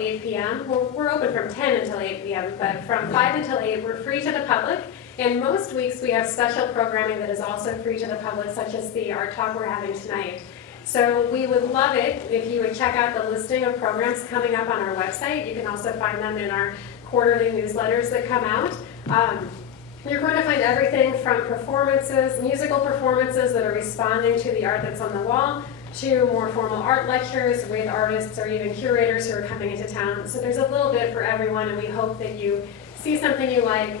8 p.m. We're open from 10 until 8 p.m., but from 5 until 8, we're free to the public. And most weeks we have special programming that is also free to the public, such as the art talk we're having tonight. So we would love it if you would check out the listing of programs coming up on our website. You can also find them in our quarterly newsletters that come out. You're going to find everything from performances, musical performances that are responding to the art that's on the wall, to more formal art lectures with artists or even curators who are coming into town. So there's a little bit for everyone, and we hope that you see something you like,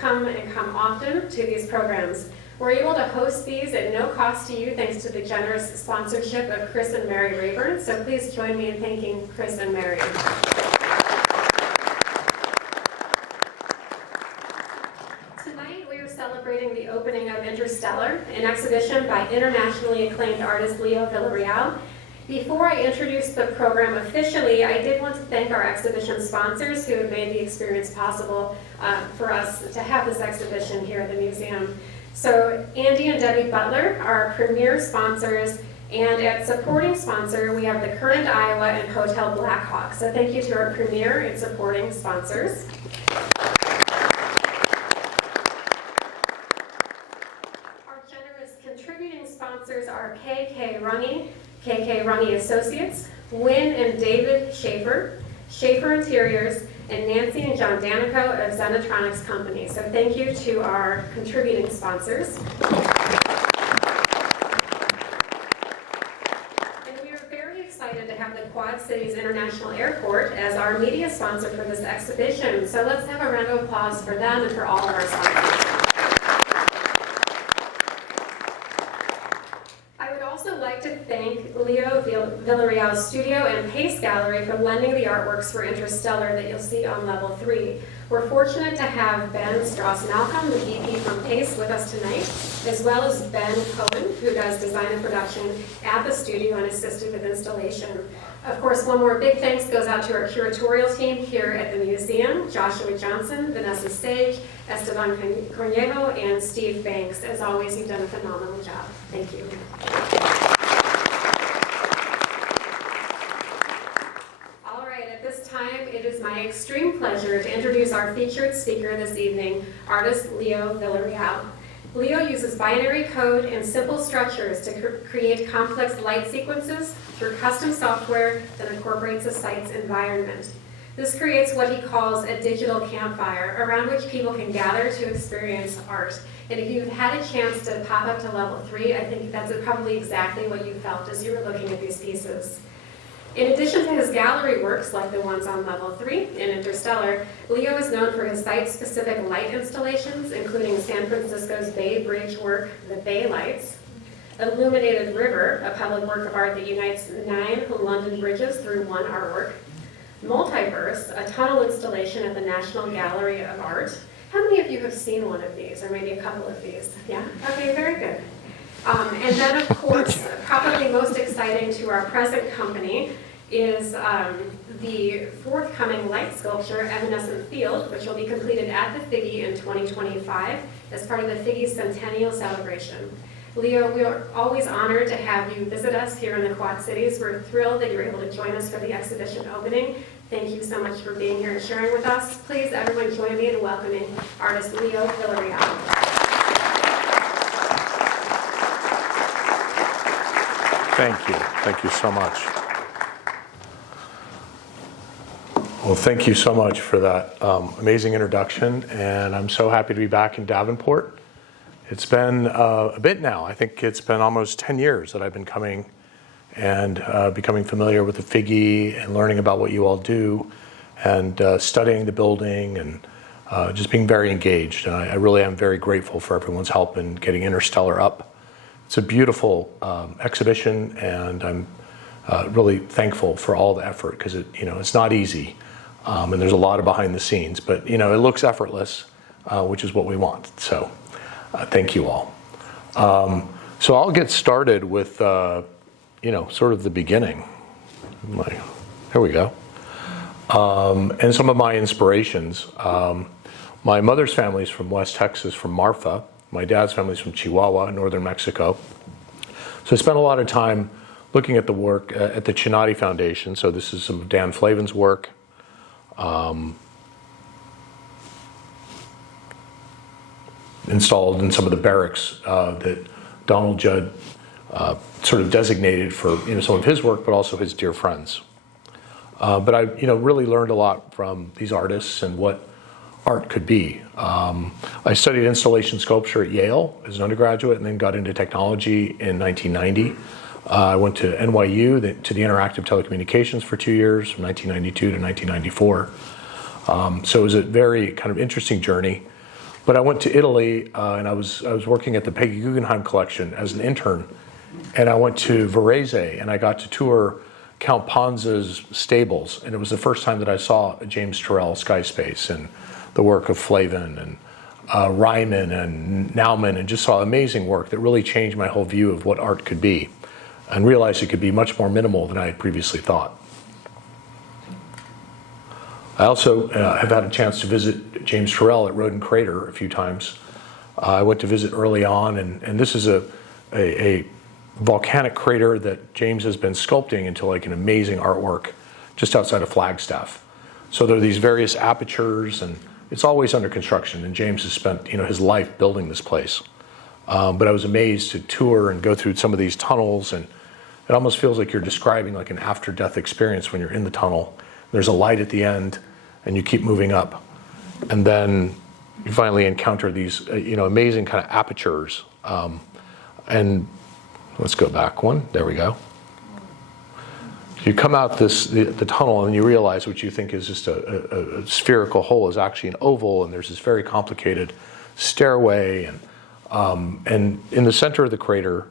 come often to these programs. We're able to host these at no cost to you thanks to the generous sponsorship of Chris and Mary Rayburn. So please join me in thanking Chris and Mary. Tonight we are celebrating the opening of Interstellar, an exhibition by internationally acclaimed artist Leo Villareal. Before I introduce the program officially, I did want to thank our exhibition sponsors who have made the experience possible for us to have this exhibition here at the museum. So Andy and Debbie Butler are our premier sponsors, and at supporting sponsor, we have the Current Iowa and Hotel Blackhawk. So thank you to our premier and supporting sponsors. Our generous contributing sponsors are KK Runge Associates, Wynn and David Schaefer, Schaefer Interiors, and Nancy and John Danico of Zenetronics Company. So thank you to our contributing sponsors. And we are very excited to have the Quad Cities International Airport as our media sponsor for this exhibition. So let's have a round of applause for them and for all of our sponsors. To thank Leo Villareal's studio and Pace Gallery for lending the artworks for Interstellar that you'll see on level 3. We're fortunate to have Ben Strauss-Malcolm, the VP from Pace, with us tonight, as well as Ben Cohen, who does design and production at the studio and assisted with installation. Of course, one more big thanks goes out to our curatorial team here at the museum, Joshua Johnson, Vanessa Sage, Esteban Cornejo, and Steve Banks. As always, you've done a phenomenal job. Thank you. It is my extreme pleasure to introduce our featured speaker this evening, artist Leo Villareal. Leo uses binary code and simple structures to create complex light sequences through custom software that incorporates a site's environment. This creates what he calls a digital campfire, around which people can gather to experience art. And if you've had a chance to pop up to level 3, I think that's probably exactly what you felt as you were looking at these pieces. In addition to his gallery works, like the ones on level 3 in Interstellar, Leo is known for his site-specific light installations, including San Francisco's Bay Bridge work, The Bay Lights, Illuminated River, a public work of art that unites 9 London bridges through one artwork, Multiverse, a tunnel installation at the National Gallery of Art. How many of you have seen one of these, or maybe a couple of these? Yeah? Okay, very good. And then, of course, probably most exciting to our present company is the forthcoming light sculpture, Evanescent Field, which will be completed at the Figge in 2025 as part of the Figge Centennial Celebration. Leo, we are always honored to have you visit us here in the Quad Cities. We're thrilled that you're able to join us for the exhibition opening. Thank you so much for being here and sharing with us. Please, everyone, join me in welcoming artist Leo Villareal. Thank you. Thank you so much. Well, thank you so much for that amazing introduction, and I'm so happy to be back in Davenport. It's been a bit now. I think it's been almost 10 years that I've been coming and becoming familiar with the Figge and learning about what you all do and studying the building and just being very engaged. And I really am very grateful for everyone's help in getting Interstellar up. It's a beautiful exhibition, and I'm really thankful for all the effort because it's not easy, and there's a lot of behind the scenes, but it looks effortless, which is what we want. So thank you all. So I'll get started with sort of the beginning. Here we go. And some of my inspirations. My mother's family is from West Texas, from Marfa. My dad's family is from Chihuahua, northern Mexico. So I spent a lot of time looking at the work at the Chinati Foundation. So this is some of Dan Flavin's work. installed in some of the barracks that Donald Judd sort of designated for some of his work, but also his dear friends. But I really learned a lot from these artists and what art could be. I studied installation sculpture at Yale as an undergraduate and then got into technology in 1990. I went to NYU, to the Interactive Telecommunications for 2 years, from 1992 to 1994. So it was a very kind of interesting journey. But I went to Italy, and I was working at the Peggy Guggenheim collection as an intern. And I went to Varese, and I got to tour Count Ponza's stables. And it was the first time that I saw a James Turrell sky space and the work of Flavin and Ryman and Naumann, and just saw amazing work that really changed my whole view of what art could be, and realized it could be much more minimal than I had previously thought. I also have had a chance to visit James Turrell at Roden Crater a few times. I went to visit early on, and this is a volcanic crater that James has been sculpting into like an amazing artwork just outside of Flagstaff. So there are these various apertures, and it's always under construction, and James has spent his life building this place. But I was amazed to tour and go through some of these tunnels, and it almost feels like you're describing like an after-death experience when you're in the tunnel. There's a light at the end, and you keep moving up. And then you finally encounter these amazing kind of apertures. And let's go back one. There we go. You come out the tunnel, and you realize what you think is just a spherical hole is actually an oval, and there's this very complicated stairway. And in the center of the crater,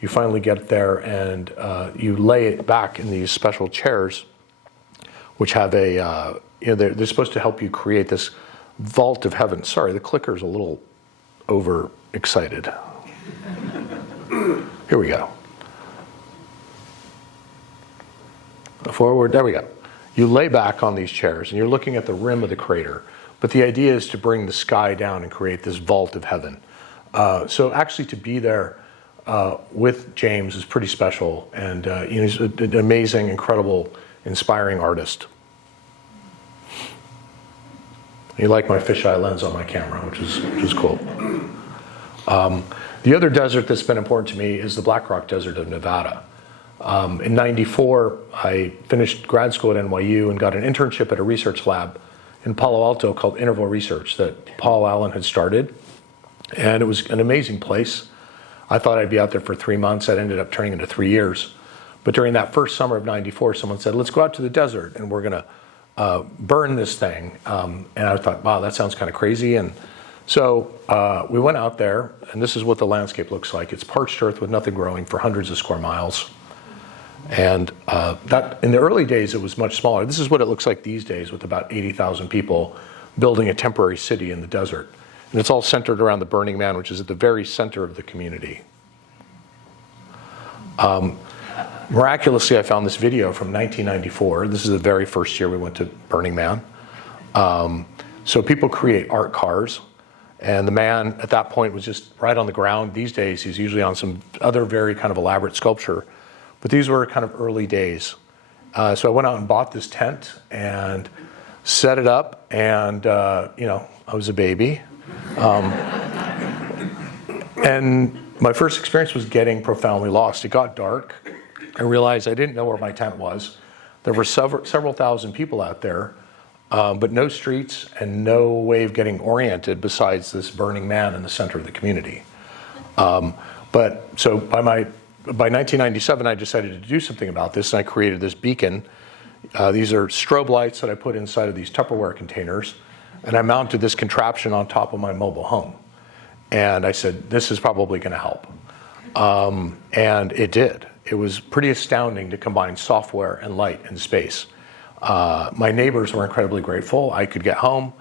you finally get there, and you lay it back in these special chairs, which have they're supposed to help you create this vault of heaven. Sorry, the clicker's a little overexcited. Here we go. Forward, there we go. You lay back on these chairs, and you're looking at the rim of the crater. But the idea is to bring the sky down and create this vault of heaven. So actually to be there with James is pretty special, and he's an amazing, incredible, inspiring artist. You like my fisheye lens on my camera, which is cool. The other desert that's been important to me is the Black Rock Desert of Nevada. In '94, I finished grad school at NYU and got an internship at a research lab in Palo Alto called Interval Research that Paul Allen had started. And it was an amazing place. I thought I'd be out there for 3 months. That ended up turning into 3 years. But during that first summer of '94, someone said, let's go out to the desert and we're going to burn this thing. And I thought, wow, that sounds kind of crazy. And so we went out there, and this is what the landscape looks like. It's parched earth with nothing growing for hundreds of square miles. And that in the early days, it was much smaller. This is what it looks like these days, with about 80,000 people building a temporary city in the desert. And it's all centered around the Burning Man, which is at the very center of the community. Miraculously, I found this video from 1994. This is the very first year we went to Burning Man. So people create art cars. And the man at that point was just right on the ground. These days, he's usually on some other very kind of elaborate sculpture. But these were kind of early days. So I went out and bought this tent and set it up. And, I was a baby. And my first experience was getting profoundly lost. It got dark. I realized I didn't know where my tent was. There were several thousand people out there, but no streets and no way of getting oriented besides this Burning Man in the center of the community. But so by 1997, I decided to do something about this, and I created this beacon. These are strobe lights that I put inside of these Tupperware containers, and I mounted this contraption on top of my mobile home. And I said, this is probably going to help. And it did. It was pretty astounding to combine software and light and space. My neighbors were incredibly grateful. I could get home,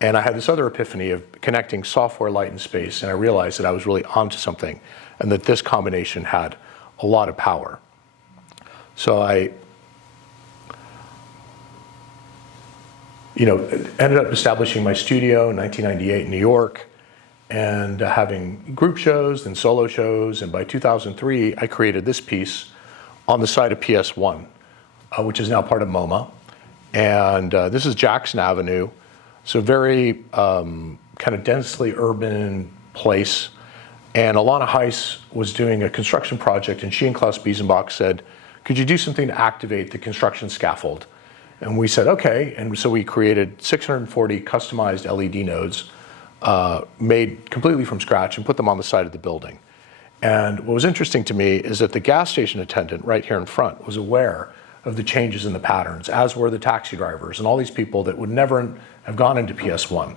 and I had this other epiphany of connecting software, light, and space, and I realized that I was really onto something, and that this combination had a lot of power. So I ended up establishing my studio in 1998 in New York, and having group shows and solo shows. And by 2003, I created this piece on the site of PS1, which is now part of MoMA. And this is Jackson Avenue, so very kind of densely urban place. And Alana Heiss was doing a construction project, and she and Klaus Biesenbach said, could you do something to activate the construction scaffold? And we said, okay. And so we created 640 customized LED nodes made completely from scratch and put them on the side of the building. And what was interesting to me is that the gas station attendant right here in front was aware of the changes in the patterns, as were the taxi drivers and all these people that would never have gone into PS1.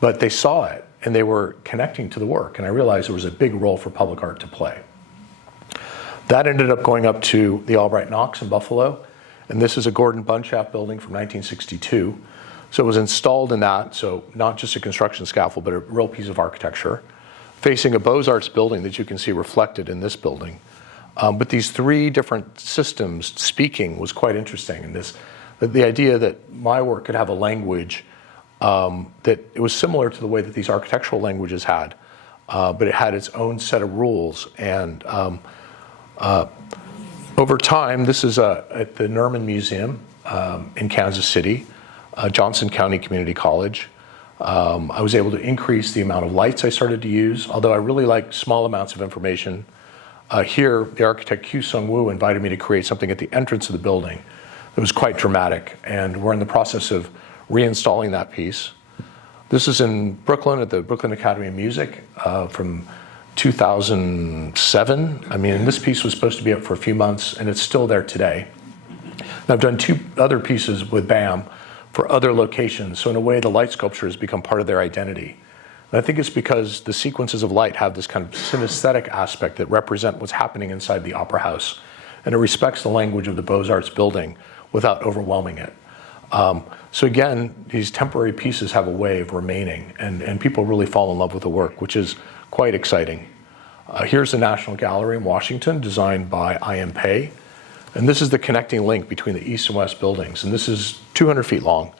But they saw it and they were connecting to the work. And I realized there was a big role for public art to play. That ended up going up to the Albright Knox in Buffalo. And this is a Gordon Bunshaft building from 1962. So it was installed in that, so not just a construction scaffold, but a real piece of architecture, facing a Beaux-Arts building that you can see reflected in this building. But these three different systems speaking was quite interesting. And the idea that my work could have a language that it was similar to the way that these architectural languages had, but it had its own set of rules. And over time, this is at the Nerman Museum in Kansas City, Johnson County Community College. I was able to increase the amount of lights I started to use, although I really like small amounts of information. Here, the architect Kyu Sung Woo invited me to create something at the entrance of the building that was quite dramatic, and we're in the process of reinstalling that piece. This is in Brooklyn at the Brooklyn Academy of Music from 2007. I mean, this piece was supposed to be up for a few months, and it's still there today. And I've done two other pieces with BAM for other locations, so in a way the light sculpture has become part of their identity. And I think it's because the sequences of light have this kind of synesthetic aspect that represent what's happening inside the opera house, and it respects the language of the Beaux-Arts building without overwhelming it. So again, these temporary pieces have a way of remaining, and people really fall in love with the work, which is quite exciting. Here's the National Gallery in Washington, designed by I.M. Pei. And this is the connecting link between the east and west buildings. And this is 200 feet long.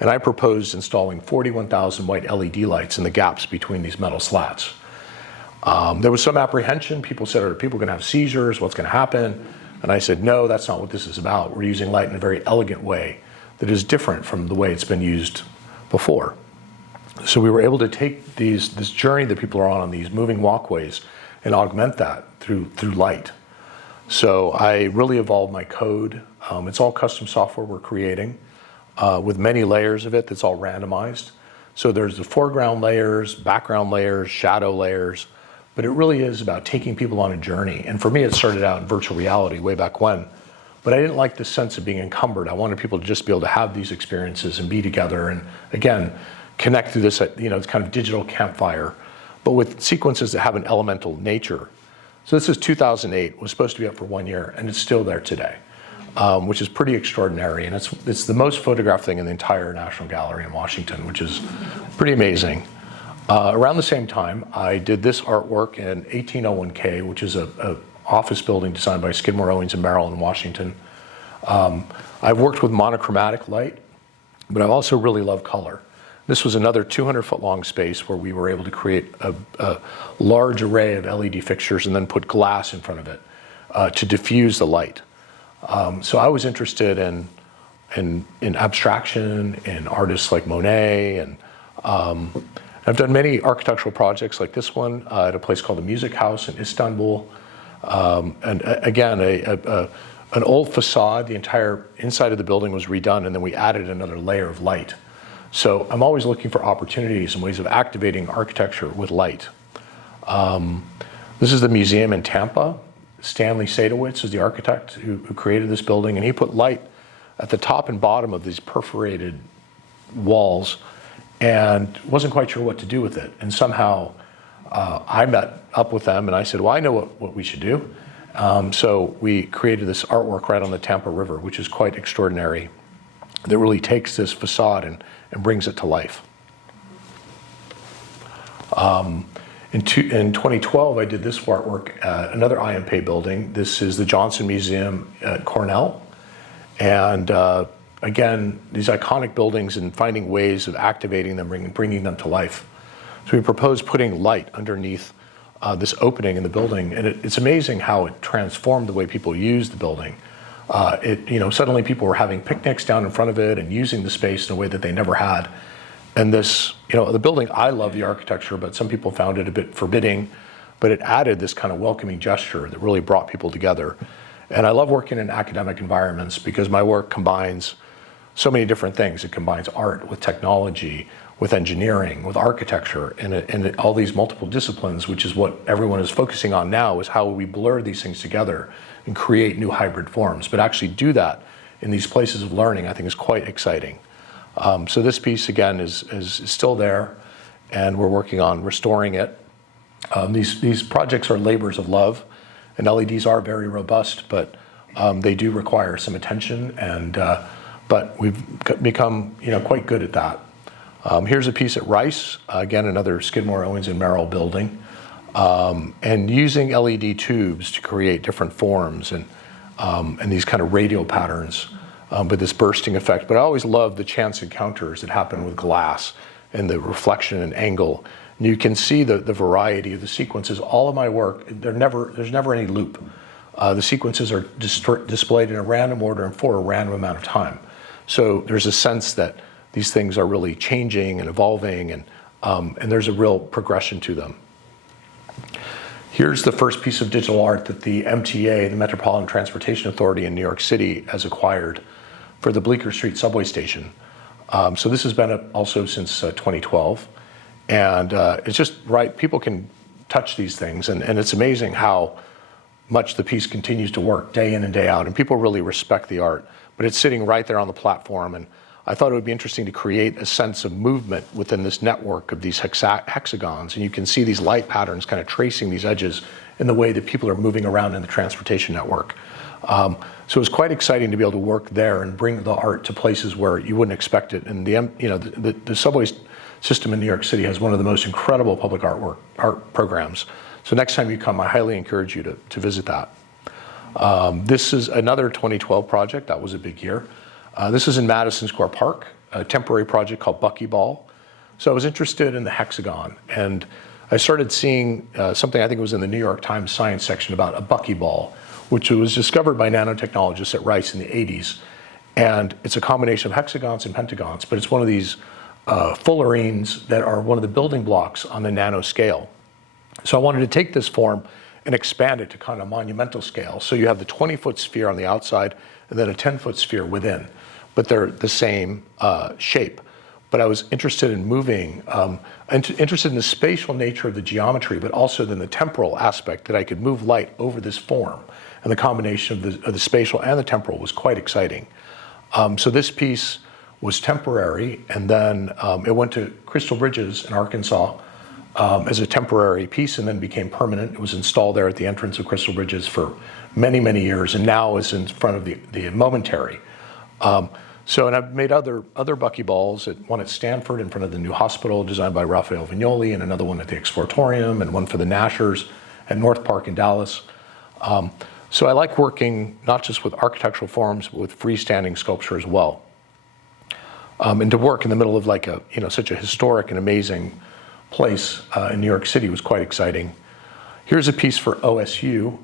And I proposed installing 41,000 white LED lights in the gaps between these metal slats. There was some apprehension. People said, are people going to have seizures? What's going to happen? And I said, no, that's not what this is about. We're using light in a very elegant way that is different from the way it's been used before. So we were able to take this journey that people are on these moving walkways and augment that through light. So I really evolved my code. It's all custom software we're creating with many layers of it that's all randomized. So there's the foreground layers, background layers, shadow layers, but it really is about taking people on a journey. And for me, it started out in virtual reality way back when. But I didn't like the sense of being encumbered. I wanted people to just be able to have these experiences and be together and, again, connect through this, it's kind of digital campfire, but with sequences that have an elemental nature. So this is 2008, was supposed to be up for 1 year, and it's still there today, which is pretty extraordinary. And it's the most photographed thing in the entire National Gallery in Washington, which is pretty amazing. Around the same time, I did this artwork in 1801K, which is a office building designed by Skidmore, Owings & Merrill in Washington. I've worked with monochromatic light, but I also really love color. This was another 200-foot long space where we were able to create a large array of LED fixtures and then put glass in front of it to diffuse the light. So I was interested in abstraction, in artists like Monet, and I've done many architectural projects like this one at a place called the Music House in Istanbul. And again, an old facade, the entire inside of the building was redone, and then we added another layer of light. So I'm always looking for opportunities and ways of activating architecture with light. This is the museum in Tampa. Stanley Sadowitz is the architect who created this building, and he put light at the top and bottom of these perforated walls and wasn't quite sure what to do with it. And somehow I met up with them and I said, well, I know what we should do. So we created this artwork right on the Tampa River, which is quite extraordinary, that really takes this facade and brings it to life. In 2012, I did this artwork at another I.M. Pei building. This is the Johnson Museum at Cornell. And again, these iconic buildings and finding ways of activating them and bringing them to life. So we proposed putting light underneath this opening in the building. And it's amazing how it transformed the way people use the building. Suddenly people were having picnics down in front of it and using the space in a way that they never had. And this, the building, I love the architecture, but some people found it a bit forbidding, but it added this kind of welcoming gesture that really brought people together. And I love working in academic environments because my work combines so many different things. It combines art with technology, with engineering, with architecture, and all these multiple disciplines, which is what everyone is focusing on now, is how we blur these things together and create new hybrid forms. But actually do that in these places of learning, I think, is quite exciting. So this piece, again, is still there, and we're working on restoring it. These projects are labors of love, and LEDs are very robust, but they do require some attention, but we've become quite good at that. Here's a piece at Rice, again, another Skidmore, Owings and Merrill building, and using LED tubes to create different forms and these kind of radial patterns with this bursting effect. But I always love the chance encounters that happen with glass and the reflection and angle. And you can see the variety of the sequences. All of my work, there's never any loop. The sequences are displayed in a random order and for a random amount of time. So there's a sense that these things are really changing and evolving, and there's a real progression to them. Here's the first piece of digital art that the MTA, the Metropolitan Transportation Authority in New York City, has acquired for the Bleecker Street subway station. So this has been also since 2012. And it's just right, people can touch these things, and it's amazing how much the piece continues to work day in and day out, and people really respect the art. But it's sitting right there on the platform, and I thought it would be interesting to create a sense of movement within this network of these hexagons, and you can see these light patterns kind of tracing these edges in the way that people are moving around in the transportation network. So it was quite exciting to be able to work there and bring the art to places where you wouldn't expect it. And the subway system in New York City has one of the most incredible public art programs. So next time you come, I highly encourage you to visit that. This is another 2012 project. That was a big year. This is in Madison Square Park, a temporary project called Buckyball. So I was interested in the hexagon, and I started seeing something, I think it was in the New York Times science section, about a buckyball, which was discovered by nanotechnologists at Rice in the 80s. And it's a combination of hexagons and pentagons, but it's one of these fullerenes that are one of the building blocks on the nano scale. So I wanted to take this form and expand it to kind of monumental scale. So you have the 20-foot sphere on the outside and then a 10-foot sphere within, but they're the same shape. But I was interested in moving, interested in the spatial nature of the geometry, but also then the temporal aspect, that I could move light over this form. And the combination of the spatial and the temporal was quite exciting. So this piece was temporary, and then it went to Crystal Bridges in Arkansas as a temporary piece, and then became permanent. It was installed there at the entrance of Crystal Bridges for many, many years, and now is in front of the momentary. And I've made other buckyballs, one at Stanford in front of the new hospital designed by Raphael Vignoli, and another one at the Exploratorium, and one for the Nashers at North Park in Dallas. So I like working not just with architectural forms, but with freestanding sculpture as well. And to work in the middle of such a historic and amazing place in New York City was quite exciting. Here's a piece for OSU,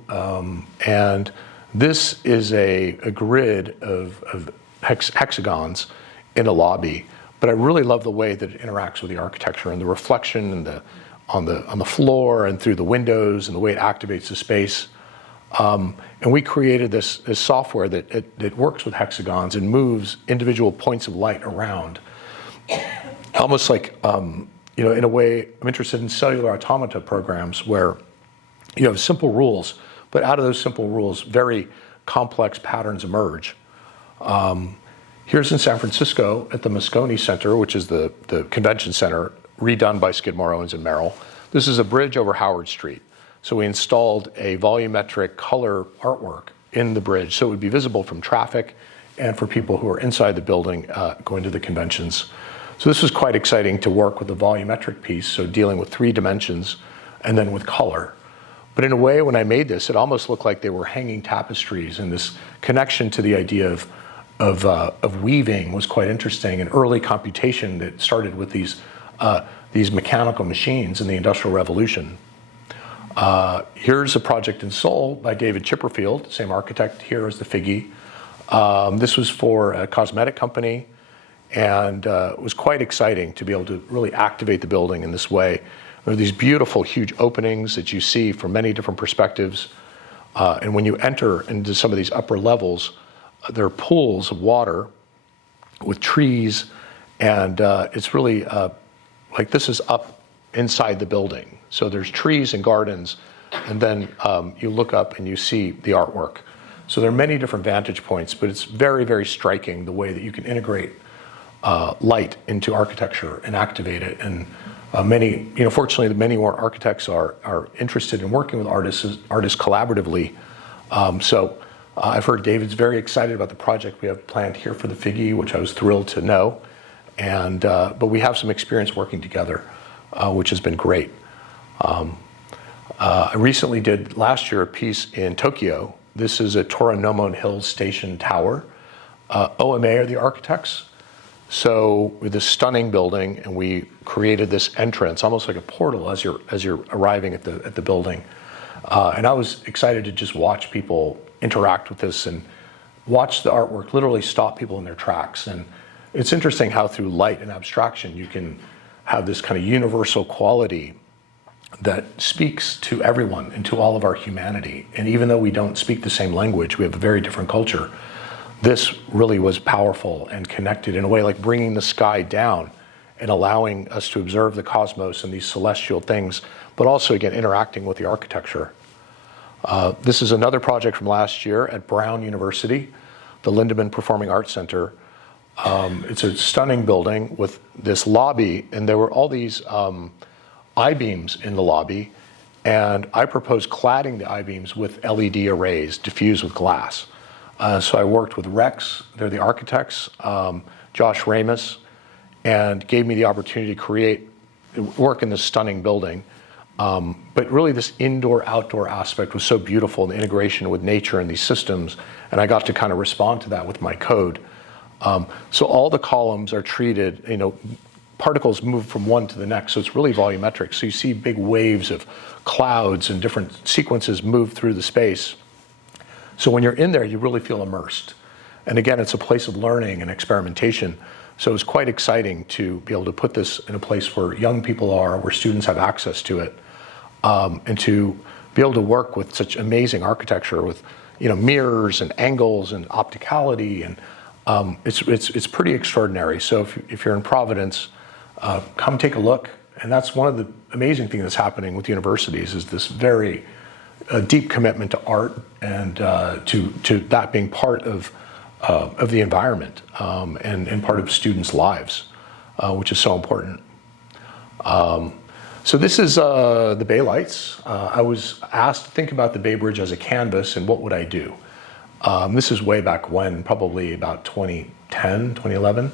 and this is a grid of hexagons in a lobby. But I really love the way that it interacts with the architecture and the reflection and on the floor and through the windows and the way it activates the space. And we created this software that works with hexagons and moves individual points of light around. Almost like, in a way, I'm interested in cellular automata programs where you have simple rules, but out of those simple rules, very complex patterns emerge. Here's in San Francisco at the Moscone Center, which is the convention center, redone by Skidmore, Owings and Merrill. This is a bridge over Howard Street. So we installed a volumetric color artwork in the bridge so it would be visible from traffic and for people who are inside the building going to the conventions. So this was quite exciting to work with the volumetric piece, so dealing with 3 dimensions and then with color. But in a way, when I made this, it almost looked like they were hanging tapestries, and this connection to the idea of weaving was quite interesting. And early computation that started with these mechanical machines in the Industrial Revolution. Here's a project in Seoul by David Chipperfield, same architect here as the Figge. This was for a cosmetic company, and it was quite exciting to be able to really activate the building in this way. There are these beautiful, huge openings that you see from many different perspectives. And when you enter into some of these upper levels, there are pools of water with trees, and it's really like this is up inside the building. So there's trees and gardens, and then you look up and you see the artwork. So there are many different vantage points, but it's very, very striking the way that you can integrate light into architecture and activate it. And fortunately, many more architects are interested in working with artists collaboratively. So I've heard David's very excited about the project we have planned here for the Figge, which I was thrilled to know. And but we have some experience working together, which has been great. I recently did last year a piece in Tokyo. This is a Toranomon Hills Station Tower. OMA are the architects. So with this stunning building, and we created this entrance, almost like a portal as you're arriving at the building. And I was excited to just watch people interact with this and watch the artwork literally stop people in their tracks. And it's interesting how through light and abstraction you can have this kind of universal quality that speaks to everyone and to all of our humanity. And even though we don't speak the same language, we have a very different culture. This really was powerful and connected in a way like bringing the sky down and allowing us to observe the cosmos and these celestial things, but also, again, interacting with the architecture. This is another project from last year at Brown University, the Lindemann Performing Arts Center. It's a stunning building with this lobby, and there were all these I-beams in the lobby, and I proposed cladding the I-beams with LED arrays diffused with glass. So I worked with Rex, they're the architects, Josh Ramus, and gave me the opportunity to work in this stunning building. But really this indoor-outdoor aspect was so beautiful, the integration with nature and these systems, and I got to kind of respond to that with my code. So all the columns are treated, particles move from one to the next, so it's really volumetric. So you see big waves of clouds and different sequences move through the space. So when you're in there, you really feel immersed. And again, it's a place of learning and experimentation. So it's quite exciting to be able to put this in a place where young people are, where students have access to it, and to be able to work with such amazing architecture with mirrors and angles and opticality, and it's pretty extraordinary. So if you're in Providence, come take a look. And that's one of the amazing things that's happening with universities is this very deep commitment to art and to that being part of the environment and part of students' lives, which is so important. So this is the Bay Lights. I was asked to think about the Bay Bridge as a canvas and what would I do. This is way back when, probably about 2010, 2011.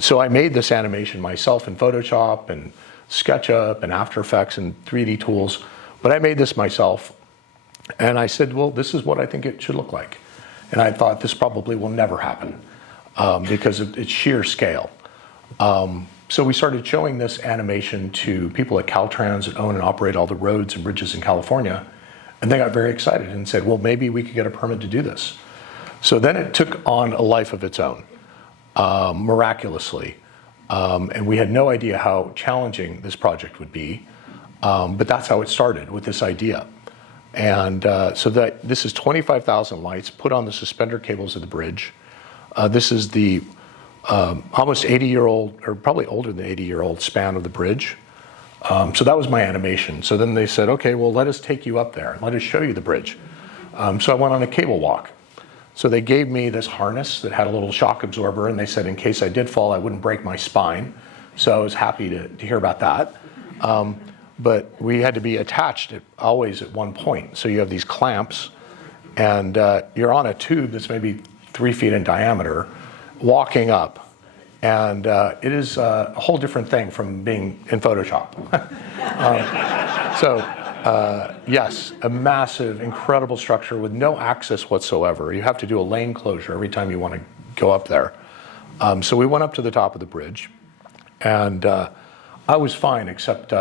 So I made this animation myself in Photoshop and SketchUp and After Effects and 3D tools, but I made this myself. And I said, well, this is what I think it should look like. And I thought this probably will never happen because of its sheer scale. So we started showing this animation to people at Caltrans that own and operate all the roads and bridges in California. And they got very excited and said, well, maybe we could get a permit to do this. So then it took on a life of its own, miraculously. And we had no idea how challenging this project would be. But that's how it started, with this idea. And so this is 25,000 lights put on the suspender cables of the bridge. This is the almost 80-year-old, or probably older than 80-year-old span of the bridge. So that was my animation. So then they said, okay, well, let us take you up there and let us show you the bridge. So I went on a cable walk. So they gave me this harness that had a little shock absorber, and they said in case I did fall, I wouldn't break my spine. So I was happy to hear about that. But we had to be attached always at one point. So you have these clamps, and you're on a tube that's maybe 3 feet in diameter, walking up. And it is a whole different thing from being in Photoshop. Yes, a massive, incredible structure with no access whatsoever. You have to do a lane closure every time you want to go up there. So we went up to the top of the bridge, and I was fine, except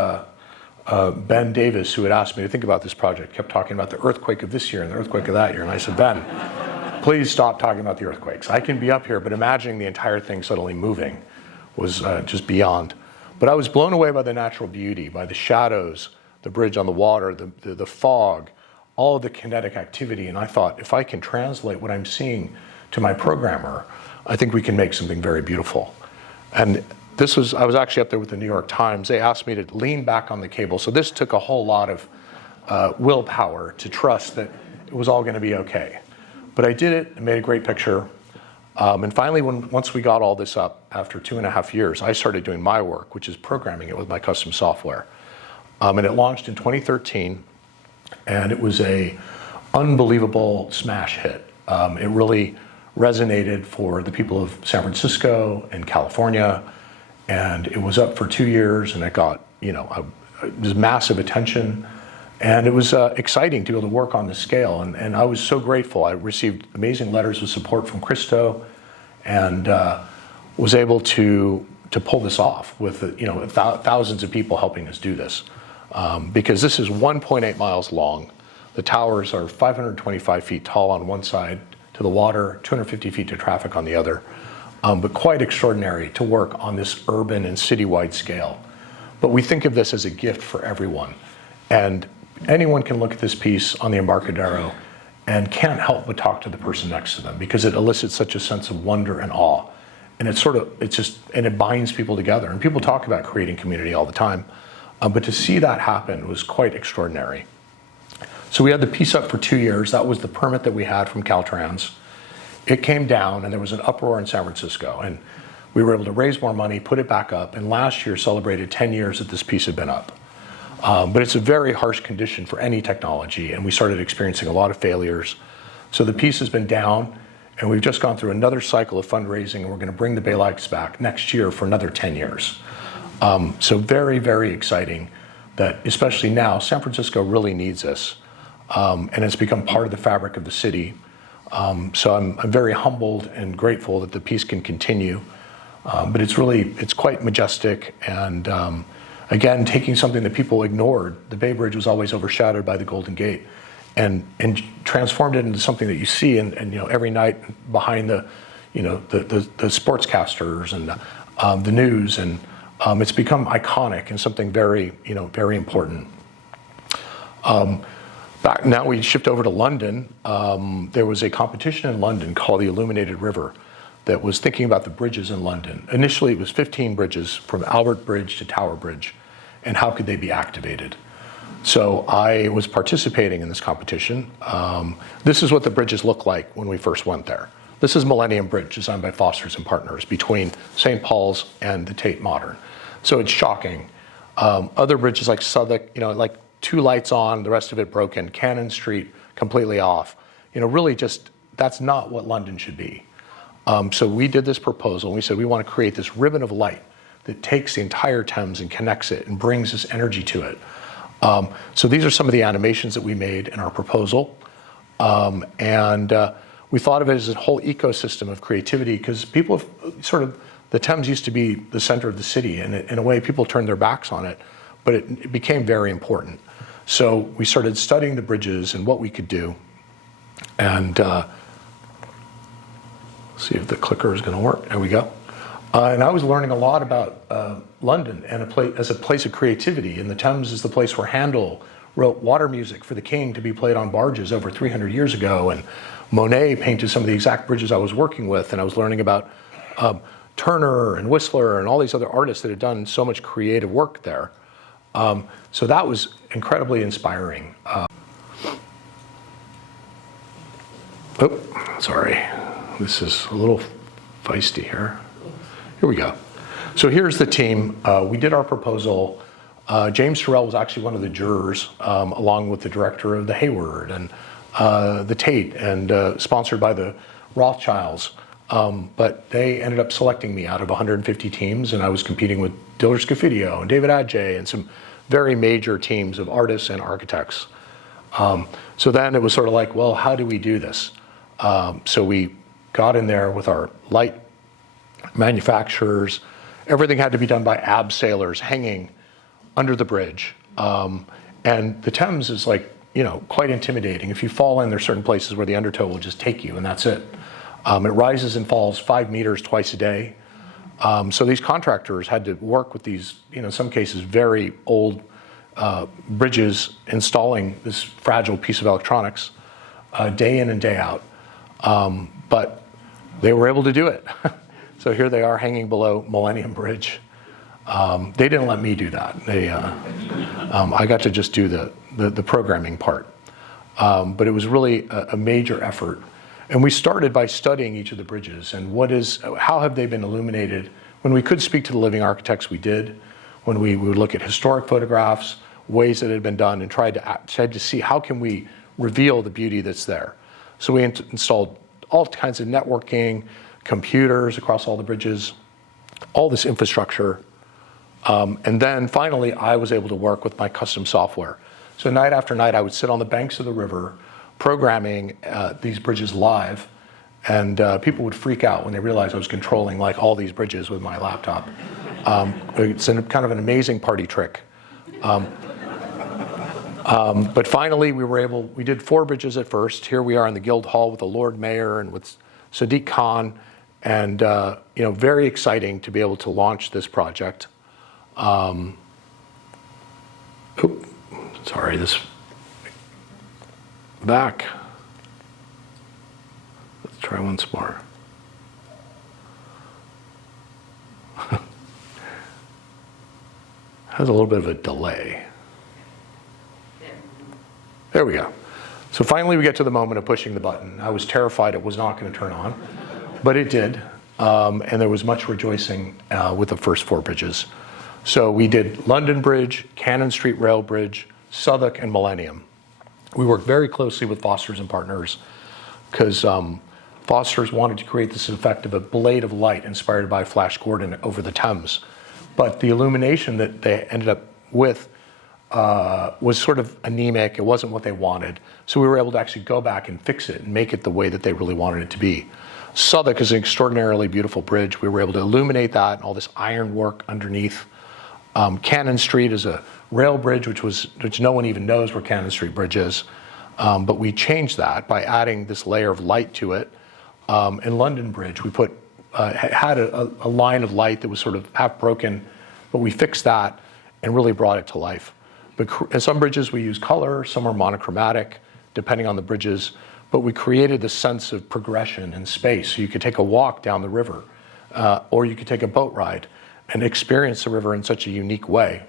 Ben Davis, who had asked me to think about this project, kept talking about the earthquake of this year and the earthquake of that year. And I said, Ben, Please stop talking about the earthquakes. I can be up here, but imagining the entire thing suddenly moving was just beyond. But I was blown away by the natural beauty, by the shadows, the bridge on the water, the fog, all of the kinetic activity. And I thought, if I can translate what I'm seeing to my programmer, I think we can make something very beautiful. And I was actually up there with the New York Times. They asked me to lean back on the cable. So this took a whole lot of willpower to trust that it was all going to be okay. But I did it and made a great picture. And finally, once we got all this up, after 2.5 years, I started doing my work, which is programming it with my custom software. And it launched in 2013, and it was a unbelievable smash hit. It really resonated for the people of San Francisco and California, and it was up for 2 years, and it got just massive attention. And it was exciting to be able to work on this scale, and I was so grateful. I received amazing letters of support from Christo, and was able to pull this off with thousands of people helping us do this, because this is 1.8 miles long. The towers are 525 feet tall on one side to the water, 250 feet to traffic on the other, but quite extraordinary to work on this urban and citywide scale. But we think of this as a gift for everyone, and anyone can look at this piece on the Embarcadero and can't help but talk to the person next to them, because it elicits such a sense of wonder and awe. And it binds people together. And people talk about creating community all the time. But to see that happen was quite extraordinary. So we had the piece up for 2 years. That was the permit that we had from Caltrans. It came down, and there was an uproar in San Francisco. And we were able to raise more money, put it back up, and last year celebrated 10 years that this piece had been up. But it's a very harsh condition for any technology, and we started experiencing a lot of failures. So the piece has been down, and we've just gone through another cycle of fundraising, and we're going to bring the Bay Lights back next year for another 10 years. So very, very exciting that, especially now, San Francisco really needs this, and it's become part of the fabric of the city. So I'm very humbled and grateful that the piece can continue, but it's quite majestic, and again, taking something that people ignored. The Bay Bridge was always overshadowed by the Golden Gate, and transformed it into something that you see and every night behind the sportscasters and the news, and it's become iconic and something very very important. Back now we shift over to London. There was a competition in London called the Illuminated River that was thinking about the bridges in London. Initially, it was 15 bridges from Albert Bridge to Tower Bridge, and how could they be activated. So I was participating in this competition. This is what the bridges look like when we first went there. This is Millennium Bridge, designed by Fosters and Partners between St. Paul's and the Tate Modern. So it's shocking. Other bridges like Southwark, like 2 lights on, the rest of it broken. Cannon Street completely off. Really just, that's not what London should be. So we did this proposal, and we said we want to create this ribbon of light that takes the entire Thames and connects it and brings this energy to it. So these are some of the animations that we made in our proposal. And we thought of it as a whole ecosystem of creativity, because people have the Thames used to be the center of the city, and in a way people turned their backs on it, but it became very important. So we started studying the bridges and what we could do. And see if the clicker is going to work. There we go. And I was learning a lot about London and as a place of creativity. And the Thames is the place where Handel wrote water music for the king to be played on barges over 300 years ago. And Monet painted some of the exact bridges I was working with. And I was learning about Turner and Whistler and all these other artists that had done so much creative work there. So that was incredibly inspiring. Sorry. This is a little feisty here. Here we go. So here's the team. We did our proposal. James Turrell was actually one of the jurors, along with the director of the Hayward and the Tate, and sponsored by the Rothschilds. But they ended up selecting me out of 150 teams, and I was competing with Diller Scofidio and David Adjaye and some very major teams of artists and architects. So then it was sort of like, well, how do we do this? So we got in there with our light manufacturers. Everything had to be done by abseilers hanging under the bridge. And the Thames is like quite intimidating. If you fall in, there's certain places where the undertow will just take you, and that's it. It rises and falls 5 meters twice a day. So these contractors had to work with these, in some cases, very old bridges, installing this fragile piece of electronics day in and day out. But they were able to do it. So here they are hanging below Millennium Bridge. They didn't let me do that. I got to just do the programming part. But it was really a major effort. And we started by studying each of the bridges and how have they been illuminated. When we could speak to the living architects, we did. When we would look at historic photographs, ways that it had been done, and tried to see how can we reveal the beauty that's there. So we installed all kinds of networking, computers across all the bridges, all this infrastructure. And then finally, I was able to work with my custom software. So night after night, I would sit on the banks of the river programming these bridges live. And people would freak out when they realized I was controlling like all these bridges with my laptop. It's kind of an amazing party trick. But finally, we did 4 bridges at first. Here we are in the Guild Hall with the Lord Mayor and with Sadiq Khan. And very exciting to be able to launch this project. Sorry, this back. Let's try once more. Has a little bit of a delay. There we go. So finally we get to the moment of pushing the button. I was terrified it was not going to turn on, but it did. And there was much rejoicing with the first 4 bridges. So we did London Bridge, Cannon Street Rail Bridge, Southwark, and Millennium. We worked very closely with Foster's and Partners because Foster's wanted to create this effect of a blade of light inspired by Flash Gordon over the Thames. But the illumination that they ended up with was sort of anemic. It wasn't what they wanted. So we were able to actually go back and fix it and make it the way that they really wanted it to be. Southwark is an extraordinarily beautiful bridge. We were able to illuminate that and all this ironwork underneath. Cannon Street is a rail bridge, which no one even knows where Cannon Street Bridge is. But we changed that by adding this layer of light to it. In London Bridge, we had a line of light that was sort of half broken, but we fixed that and really brought it to life. But in some bridges we use color, some are monochromatic, depending on the bridges. But we created this sense of progression in space. So you could take a walk down the river, or you could take a boat ride and experience the river in such a unique way.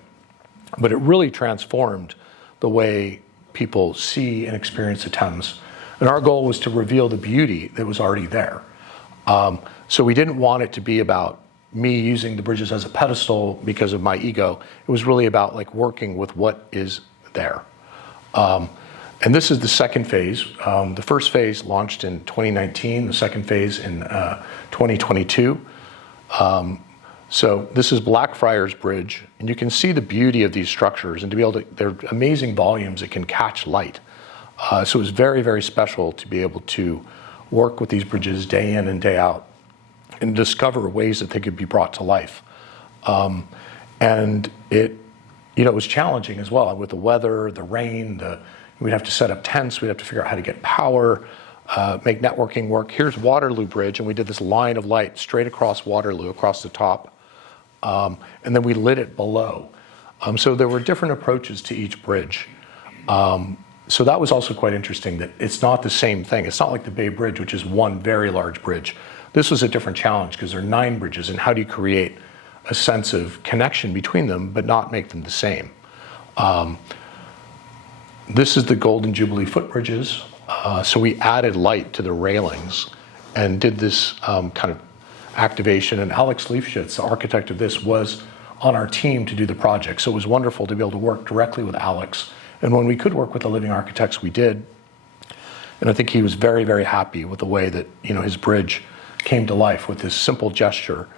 But it really transformed the way people see and experience the Thames. And our goal was to reveal the beauty that was already there. So we didn't want it to be about me using the bridges as a pedestal because of my ego. It was really about like working with what is there. And this is the second phase. The first phase launched in 2019, the second phase in 2022. So this is Blackfriars Bridge, and you can see the beauty of these structures and to be able to, they're amazing volumes that can catch light. So it was very, very special to be able to work with these bridges day in and day out and discover ways that they could be brought to life. And it was challenging as well with the weather, the rain, we'd have to set up tents, we'd have to figure out how to get power, make networking work. Here's Waterloo Bridge, and we did this line of light straight across Waterloo, across the top. And then we lit it below. So there were different approaches to each bridge. So that was also quite interesting that it's not the same thing. It's not like the Bay Bridge, which is one very large bridge. This was a different challenge because there are 9 bridges, and how do you create a sense of connection between them but not make them the same? This is the Golden Jubilee footbridges. So we added light to the railings and did this kind of activation. And Alex Leifschitz, the architect of this, was on our team to do the project. So it was wonderful to be able to work directly with Alex. And when we could work with the living architects, we did. And I think he was very, very happy with the way that his bridge came to life with this simple gesture.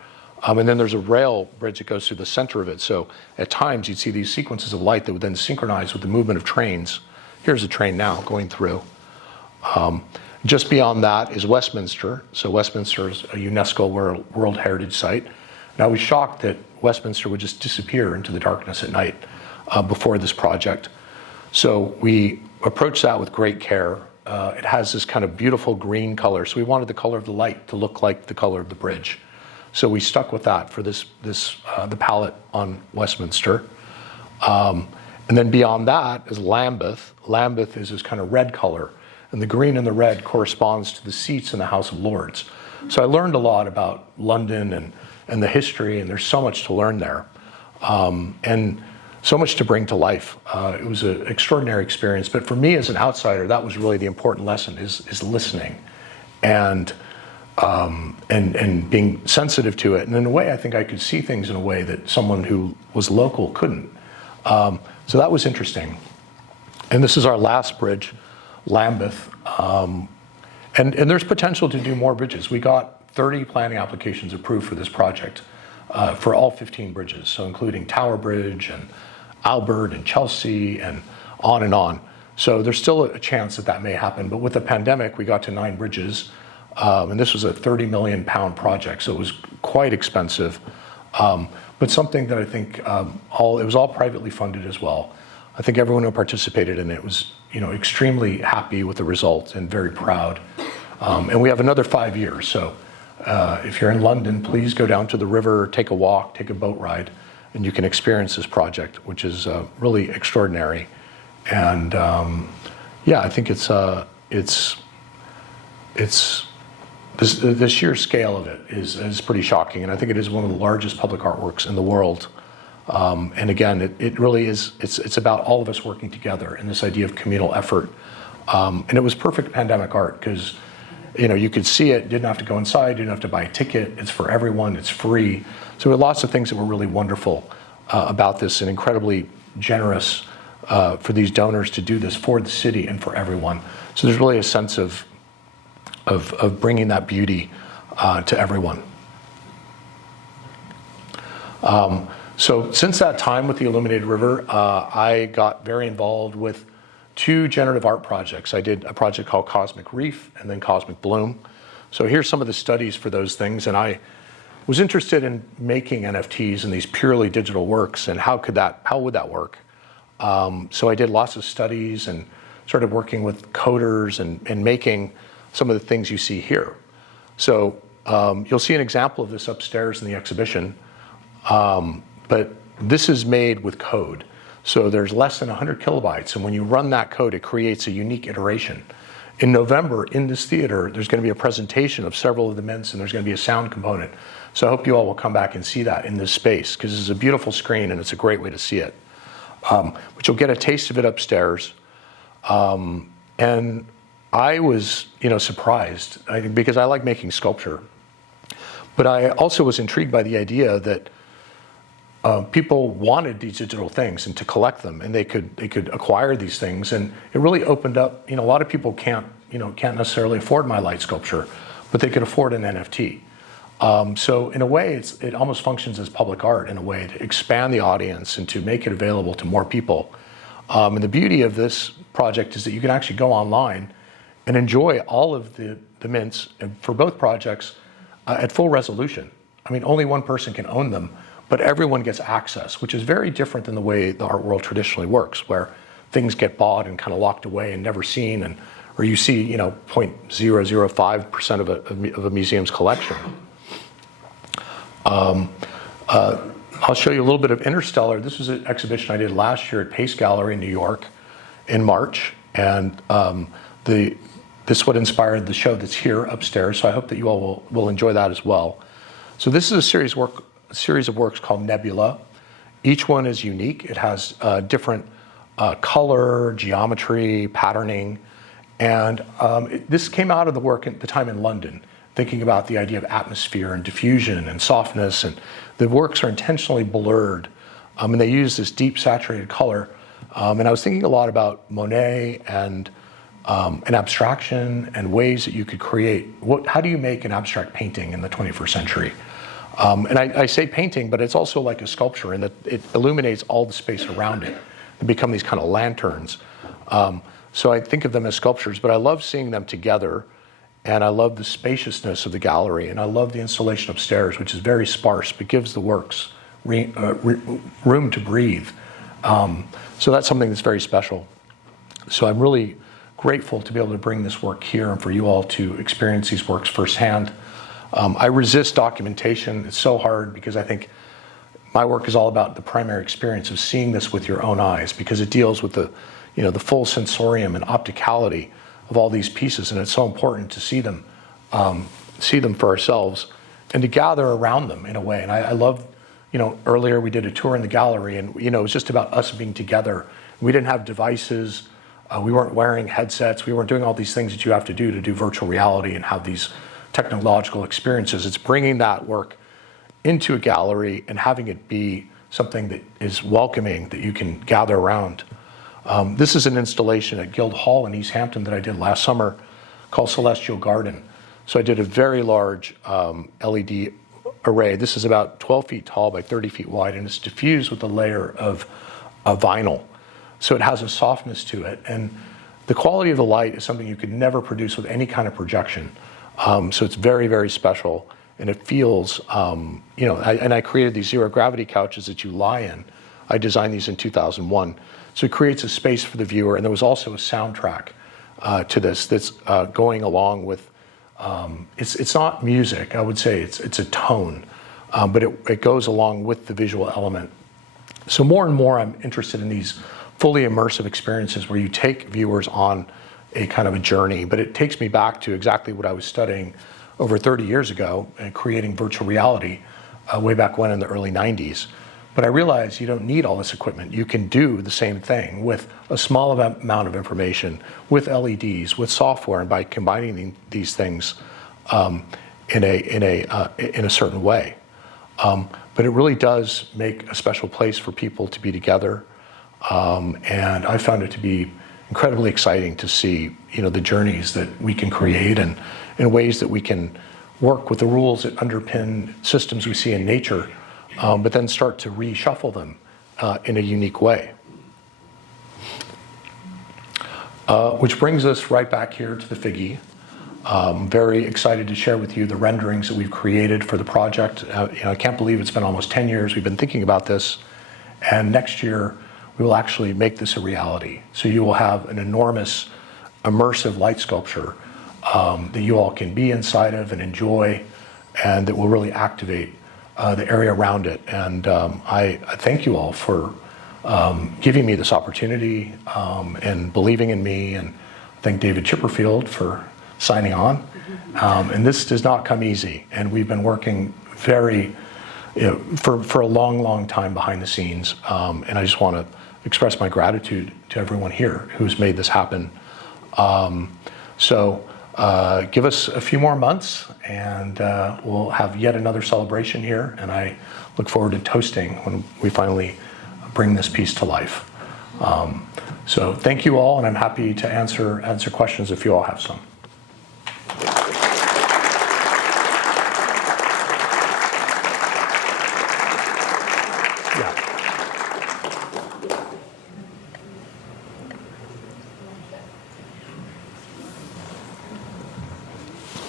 And then there's a rail bridge that goes through the center of it. So at times you'd see these sequences of light that would then synchronize with the movement of trains. Here's a train now going through. Just beyond that is Westminster. So Westminster is a UNESCO World Heritage Site. And I was shocked that Westminster would just disappear into the darkness at night before this project. So we approached that with great care. It has this kind of beautiful green color. So we wanted the color of the light to look like the color of the bridge. So we stuck with that for the palette on Westminster. And then beyond that is Lambeth. Lambeth is this kind of red color. And the green and the red corresponds to the seats in the House of Lords. So I learned a lot about London and the history, and there's so much to learn there. And so much to bring to life. It was an extraordinary experience. But for me as an outsider, that was really the important lesson, is listening and being sensitive to it. And in a way, I think I could see things in a way that someone who was local couldn't. So that was interesting. And this is our last bridge, Lambeth. And there's potential to do more bridges. We got 30 planning applications approved for this project for all 15 bridges, so including Tower Bridge and Albert and Chelsea and on and on. So there's still a chance that that may happen. But with the pandemic, we got to 9 bridges. And this was a £30 million project, so it was quite expensive. But something that I think it was all privately funded as well. I think everyone who participated in it was, extremely happy with the result and very proud. And we have another 5 years. So if you're in London, please go down to the river, take a walk, take a boat ride, and you can experience this project, which is really extraordinary. And I think the sheer scale of it is pretty shocking, and I think it is one of the largest public artworks in the world. And again, it really is. It's about all of us working together and this idea of communal effort. And it was perfect pandemic art because, you could see it. Didn't have to go inside. Didn't have to buy a ticket. It's for everyone. It's free. So there were lots of things that were really wonderful about this, and incredibly generous for these donors to do this for the city and for everyone. So there's really a sense of bringing that beauty to everyone. So since that time with the Illuminated River, I got very involved with 2 generative art projects. I did a project called Cosmic Reef and then Cosmic Bloom. So here's some of the studies for those things. And I was interested in making NFTs and these purely digital works, and how would that work? So I did lots of studies and started working with coders and making some of the things you see here. So you'll see an example of this upstairs in the exhibition, but this is made with code. So there's less than 100 kilobytes, and when you run that code, it creates a unique iteration. In November, in this theater, there's going to be a presentation of several of the mints, and there's going to be a sound component. So I hope you all will come back and see that in this space, because this is a beautiful screen, and it's a great way to see it. But you'll get a taste of it upstairs. And I was, surprised, because I like making sculpture. But I also was intrigued by the idea that people wanted these digital things and to collect them, and they could acquire these things. And it really opened up, a lot of people can't necessarily afford my light sculpture, but they could afford an NFT. So in a way, it almost functions as public art in a way to expand the audience and to make it available to more people. And the beauty of this project is that you can actually go online and enjoy all of the mints for both projects at full resolution. Only one person can own them, but everyone gets access, which is very different than the way the art world traditionally works, where things get bought and kind of locked away and never seen, or you see 0.005% of a museum's collection. I'll show you a little bit of Interstellar. This was an exhibition I did last year at Pace Gallery in New York in March, and this is what inspired the show that's here upstairs, so I hope that you all will enjoy that as well. So this is a series of works called Nebula. Each one is unique. It has different color, geometry, patterning, and this came out of the work at the time in London, thinking about the idea of atmosphere and diffusion and softness, and the works are intentionally blurred, and they use this deep saturated color. And I was thinking a lot about Monet and an abstraction and ways that you could create. How do you make an abstract painting in the 21st century? And I say painting, but it's also like a sculpture in that it illuminates all the space around it. They become these kind of lanterns. So I think of them as sculptures, but I love seeing them together, and I love the spaciousness of the gallery, and I love the installation upstairs, which is very sparse, but gives the works room to breathe. So that's something that's very special. So I'm really grateful to be able to bring this work here and for you all to experience these works firsthand. I resist documentation. It's so hard because I think my work is all about the primary experience of seeing this with your own eyes, because it deals with the full sensorium and opticality of all these pieces, and it's so important to see them for ourselves and to gather around them in a way. And I love, earlier we did a tour in the gallery, and it was just about us being together. We didn't have devices. We weren't wearing headsets. We weren't doing all these things that you have to do virtual reality and have these technological experiences. It's bringing that work into a gallery and having it be something that is welcoming, that you can gather around. This is an installation at Guild Hall in East Hampton that I did last summer called Celestial Garden. So I did a very large LED array. This is about 12 feet tall by 30 feet wide, and it's diffused with a layer of vinyl. So it has a softness to it. And the quality of the light is something you could never produce with any kind of projection. So it's very, very special. And it feels, I created these zero gravity couches that you lie in. I designed these in 2001. So it creates a space for the viewer. And there was also a soundtrack to this that's going along with, it's not music, I would say it's a tone, but it goes along with the visual element. So more and more I'm interested in these fully immersive experiences where you take viewers on a kind of a journey, but it takes me back to exactly what I was studying over 30 years ago and creating virtual reality way back when in the early 90s. But I realized you don't need all this equipment. You can do the same thing with a small amount of information, with LEDs, with software, and by combining these things in a certain way. But it really does make a special place for people to be together. And I found it to be incredibly exciting to see, the journeys that we can create and in ways that we can work with the rules that underpin systems we see in nature, but then start to reshuffle them in a unique way. Which brings us right back here to the Figge. Very excited to share with you the renderings that we've created for the project. I can't believe it's been almost 10 years we've been thinking about this, and next year we will actually make this a reality. So you will have an enormous immersive light sculpture that you all can be inside of and enjoy, and that will really activate the area around it. And I thank you all for giving me this opportunity and believing in me, and thank David Chipperfield for signing on. And this does not come easy, and we've been working very, for a long, long time behind the scenes, and I just want to express my gratitude to everyone here who's made this happen. So give us a few more months, and we'll have yet another celebration here, and I look forward to toasting when we finally bring this piece to life. So thank you all, and I'm happy to answer questions if you all have some.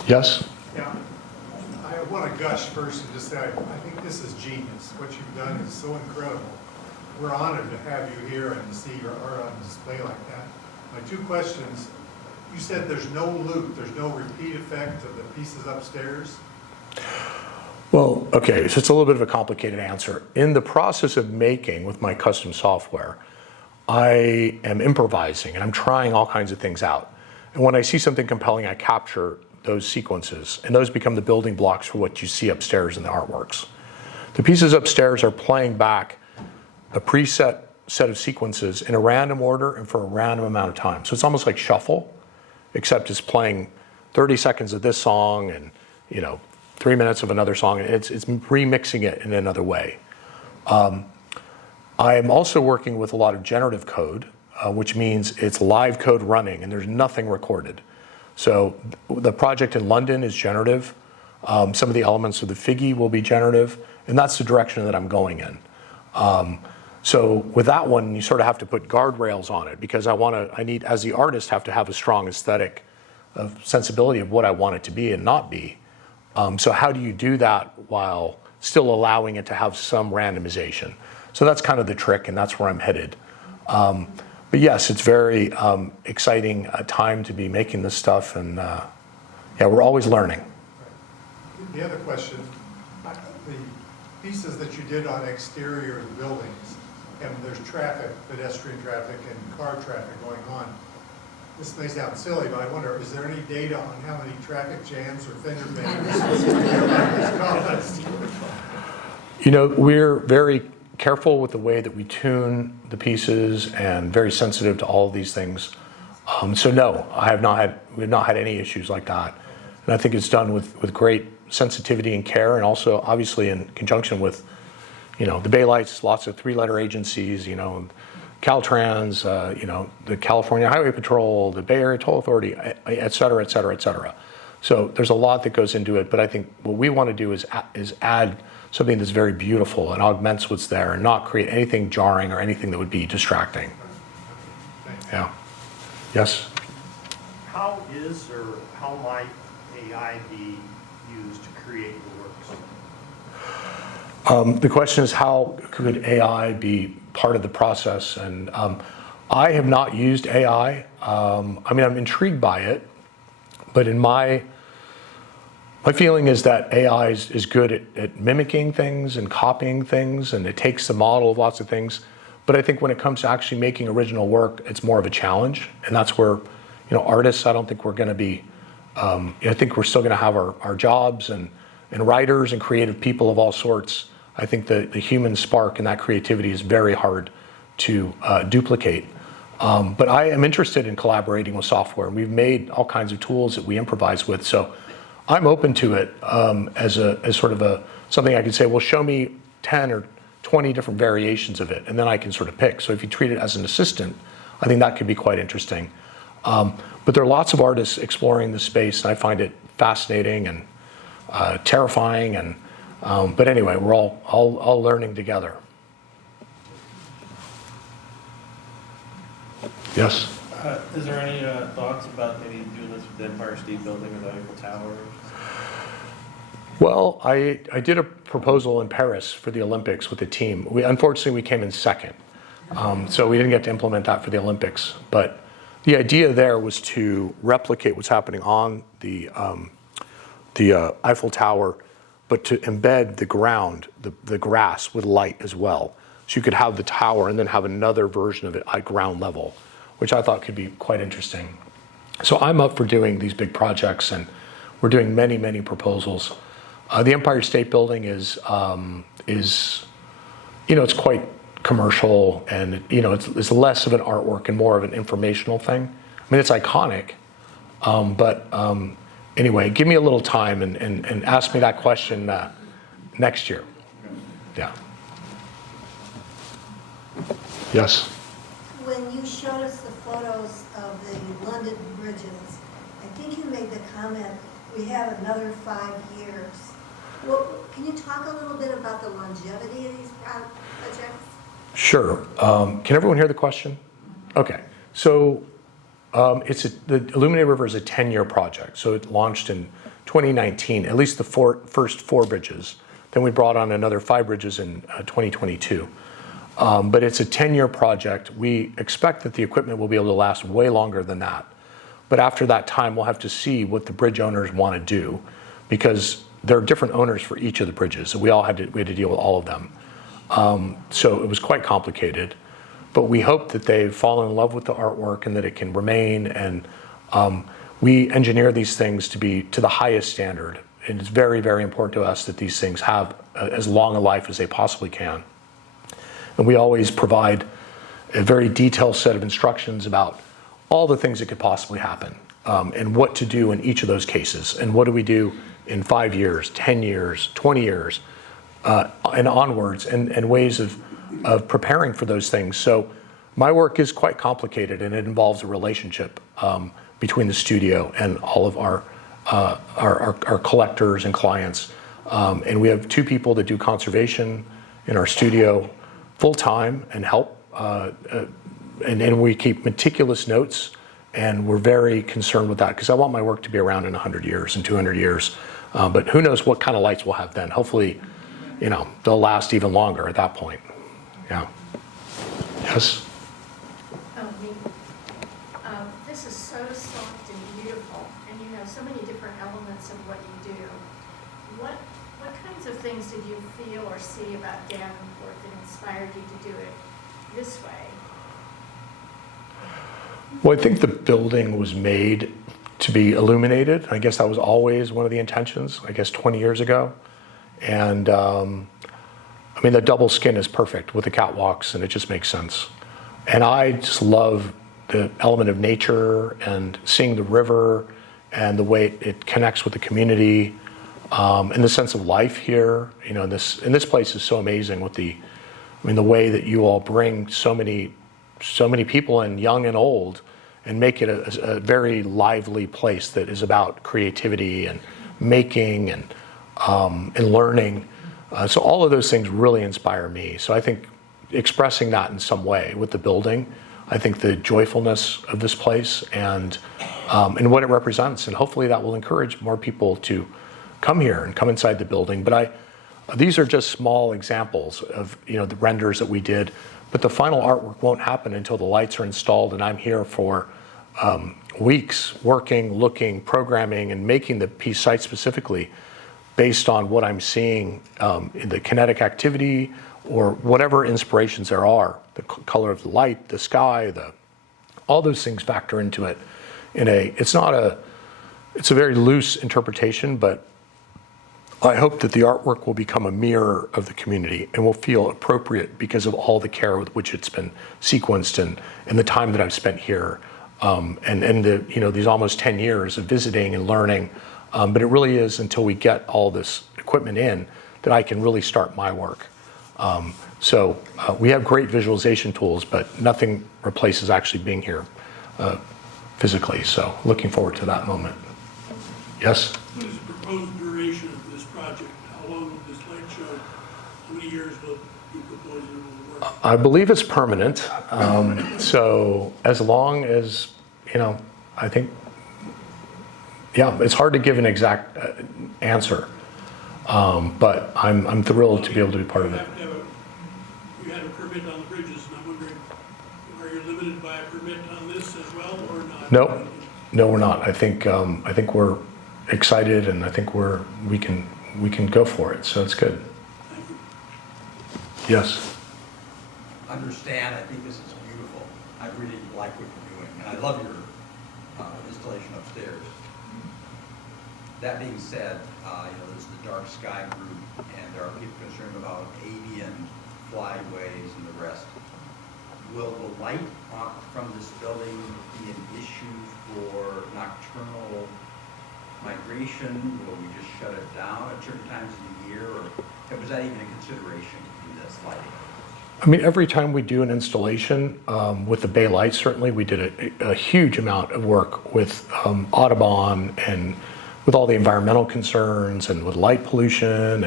Yes? Yeah. I want to gush first and just say I think this is genius. What you've done is so incredible. We're honored to have you here and to see your art on display like that. My two questions. You said there's no loop, there's no repeat effect of the pieces upstairs? Well, okay, so it's a little bit of a complicated answer. In the process of making with my custom software, I am improvising and I'm trying all kinds of things out. And when I see something compelling, I capture those sequences, and those become the building blocks for what you see upstairs in the artworks. The pieces upstairs are playing back a preset set of sequences in a random order and for a random amount of time. So it's almost like shuffle, except it's playing 30 seconds of this song and 3 minutes of another song. It's remixing it in another way. I am also working with a lot of generative code, which means it's live code running and there's nothing recorded. So the project in London is generative. Some of the elements of the Figge will be generative, and that's the direction that I'm going in. So with that one, you sort of have to put guardrails on it, because I need, as the artist, have to have a strong aesthetic of sensibility of what I want it to be and not be. So how do you do that while still allowing it to have some randomization? So that's kind of the trick, and that's where I'm headed. But yes, it's very exciting time to be making this stuff, and yeah, we're always learning. The other question, the pieces that you did on exterior buildings, and there's traffic, pedestrian traffic and car traffic going on. This may sound silly, but I wonder, is there any data on how many traffic jams or fender benders? You know, we're very careful with the way that we tune the pieces and very sensitive to all of these things. So no, we've not had any issues like that. And I think it's done with great sensitivity and care, and also obviously in conjunction with, you know, the Bay Lights, lots of three-letter agencies, you know, Caltrans, you know, the California Highway Patrol, the Bay Area Toll Authority, et cetera, et cetera, et cetera. So there's a lot that goes into it, but I think what we want to do is add something that's very beautiful and augments what's there, and not create anything jarring or anything that would be distracting. Yeah. Yes? How is or how might AI be used to create the works? The question is, how could AI be part of the process? And I have not used AI. I mean, I'm intrigued by it, but in my feeling is that AI is good at mimicking things and copying things, and it takes the model of lots of things. But I think when it comes to actually making original work, it's more of a challenge, and that's where, you know, artists, I don't think we're going to be. I think we're still going to have our jobs, and writers and creative people of all sorts. I think the human spark and that creativity is very hard to duplicate. But I am interested in collaborating with software. We've made all kinds of tools that we improvise with. So I'm open to it as sort of something I can say, well, show me 10 or 20 different variations of it, and then I can sort of pick. So if you treat it as an assistant, I think that could be quite interesting. But there are lots of artists exploring this space, and I find it fascinating and terrifying. And but anyway, we're all learning together. Yes? Is there any thoughts about maybe doing this with the Empire State Building or the Eiffel Tower? Well, I did a proposal in Paris for the Olympics with the team. Unfortunately, we came in second. So we didn't get to implement that for the Olympics. But the idea there was to replicate what's happening on the Eiffel Tower, but to embed the ground, the grass with light as well. So you could have the tower and then have another version of it at ground level, which I thought could be quite interesting. So I'm up for doing these big projects, and we're doing many, many proposals. The Empire State Building is you know, it's quite commercial, and you know, it's less of an artwork and more of an informational thing. I mean, it's iconic, but anyway, give me a little time and ask me that question next year. Yeah. Yes. When you showed us the photos of the London bridges, I think you made the comment, we have another 5 years. Well, can you talk a little bit about the longevity of these projects? Sure. Can everyone hear the question? Okay. So the Illuminated River is a 10-year project. So it launched in 2019, at least the first 4 bridges. Then we brought on another 5 bridges in 2022. But it's a 10-year project. We expect that the equipment will be able to last way longer than that. But after that time, we'll have to see what the bridge owners want to do, because there are different owners for each of the bridges. So we had to deal with all of them. So it was quite complicated. But we hope that they've fallen in love with the artwork and that it can remain. And we engineer these things to be to the highest standard. And it's very, very important to us that these things have as long a life as they possibly can. And we always provide a very detailed set of instructions about all the things that could possibly happen, and what to do in each of those cases. And what do we do in 5 years, 10 years, 20 years, and onwards, and ways of preparing for those things. So my work is quite complicated, and it involves a relationship between the studio and all of our collectors and clients. And we have 2 people that do conservation in our studio full-time and help, and we keep meticulous notes, and we're very concerned with that, because I want my work to be around in 100 years and 200 years. But who knows what kind of lights we'll have then. Hopefully, you know, they'll last even longer at that point. Yeah. Yes? foresee about Davenport that inspired you to do it this way? Well, I think the building was made to be illuminated. I guess that was always one of the intentions, I guess 20 years ago. And I mean, the double skin is perfect with the catwalks, and it just makes sense. And I just love the element of nature and seeing the river and the way it connects with the community, and the sense of life here. You know, this place is so amazing with the way that you all bring so many people in, young and old, and make it a very lively place that is about creativity and making and learning. So all of those things really inspire me. So I think expressing that in some way with the building, I think the joyfulness of this place and what it represents, and hopefully that will encourage more people to come here and come inside the building. But these are just small examples of the renders that we did. But the final artwork won't happen until the lights are installed, and I'm here for weeks working, looking, programming, and making the piece site specifically based on what I'm seeing in the kinetic activity or whatever inspirations there are. The color of the light, the sky, all those things factor into it. It's a very loose interpretation, but I hope that the artwork will become a mirror of the community and will feel appropriate because of all the care with which it's been sequenced and the time that I've spent here, and these almost 10 years of visiting and learning. But it really is until we get all this equipment in that I can really start my work. So we have great visualization tools, but nothing replaces actually being here physically. So looking forward to that moment. Yes? What is the proposed duration of this project? How long will this light show? How many years will you propose it will work? I believe it's permanent. So as long as, I think, it's hard to give an exact answer. But I'm thrilled to be able to be part of it. You had a permit on the bridges, and I'm wondering, are you limited by a permit on this as well, or not? No, we're not. I think we're excited, and I think we can go for it. So it's good. Thank you. Yes. Understand, I think this is beautiful. I really like what you're doing, and I love your installation upstairs. That being said, there's the dark sky group, and there are people concerned about avian flyways and the rest. Will the light from this building be an issue for nocturnal migration? Will we just shut it down at certain times of the year, or was that even a consideration in this lighting? I mean, every time we do an installation with the Bay Light, certainly we did a huge amount of work with Audubon and with all the environmental concerns and with light pollution.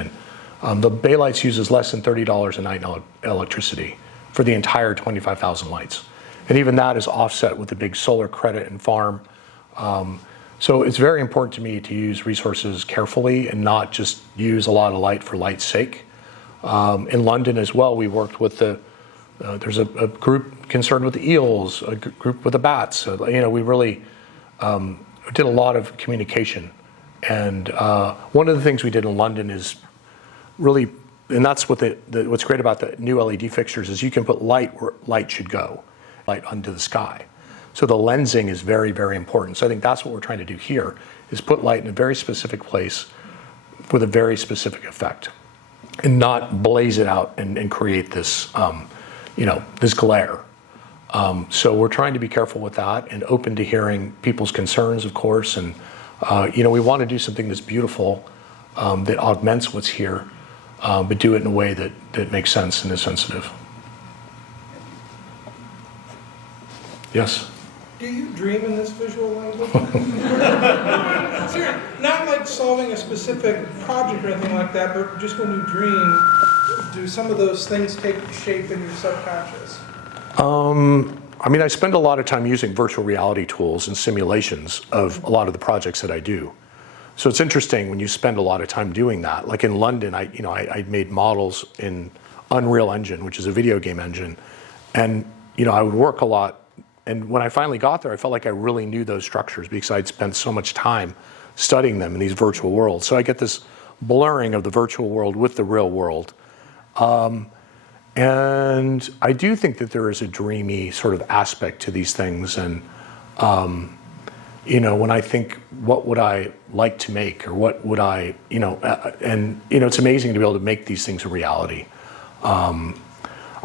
And the Bay Lights uses less than $30 a night in electricity for the entire 25,000 lights. And even that is offset with the big solar credit and farm. So it's very important to me to use resources carefully and not just use a lot of light for light's sake. In London as well, we worked with there's a group concerned with the eels, a group with the bats. So, we really did a lot of communication. And one of the things we did in London is really, and that's what's great about the new LED fixtures is you can put light where light should go, light under the sky. So the lensing is very, very important. So I think that's what we're trying to do here, is put light in a very specific place with a very specific effect, and not blaze it out and create this, this glare. So we're trying to be careful with that and open to hearing people's concerns, of course. And, we want to do something that's beautiful, that augments what's here, but do it in a way that makes sense and is sensitive. Yes? Do you dream in this visual language? Seriously, not like solving a specific project or anything like that, but just when you dream, do some of those things take shape in your subconscious? I spend a lot of time using virtual reality tools and simulations of a lot of the projects that I do. So it's interesting when you spend a lot of time doing that. Like in London, I made models in Unreal Engine, which is a video game engine. And, I would work a lot. And when I finally got there, I felt like I really knew those structures because I'd spent so much time studying them in these virtual worlds. So I get this blurring of the virtual world with the real world. And I do think that there is a dreamy sort of aspect to these things. And, when I think, what would I like to make, or what would I, it's amazing to be able to make these things a reality. I'm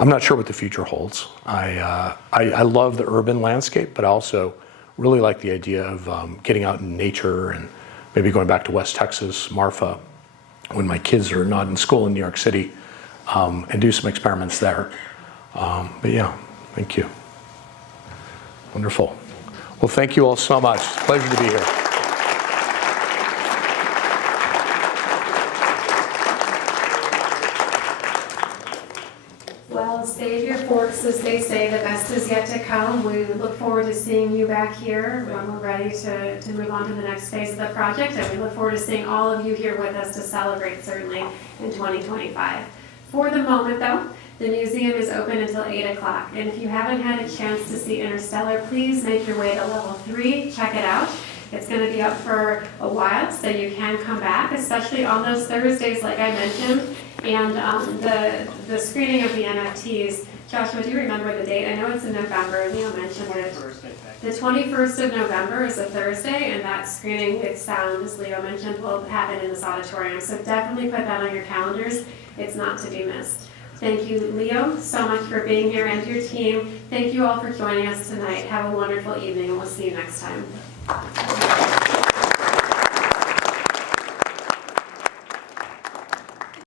not sure what the future holds. I love the urban landscape, but I also really like the idea of getting out in nature and maybe going back to West Texas, Marfa, when my kids are not in school in New York City, and do some experiments there. But yeah, thank you. Wonderful. Well, thank you all so much. It's a pleasure to be here. Well, save your forks, as they say, the best is yet to come. We look forward to seeing you back here when we're ready to move on to the next phase of the project, and we look forward to seeing all of you here with us to celebrate, certainly, in 2025. For the moment, though, the museum is open until 8 o'clock, and if you haven't had a chance to see Interstellar, please make your way to level 3, check it out. It's going to be up for a while, so you can come back, especially on those Thursdays, like I mentioned, and the screening of the NFTs. Joshua, do you remember the date? I know it's in November, Leo mentioned it. The 21st of November is a Thursday, and that screening with sound, as Leo mentioned, will happen in this auditorium, so definitely put that on your calendars. It's not to be missed. Thank you, Leo, so much for being here, and your team. Thank you all for joining us tonight. Have a wonderful evening, and we'll see you next time.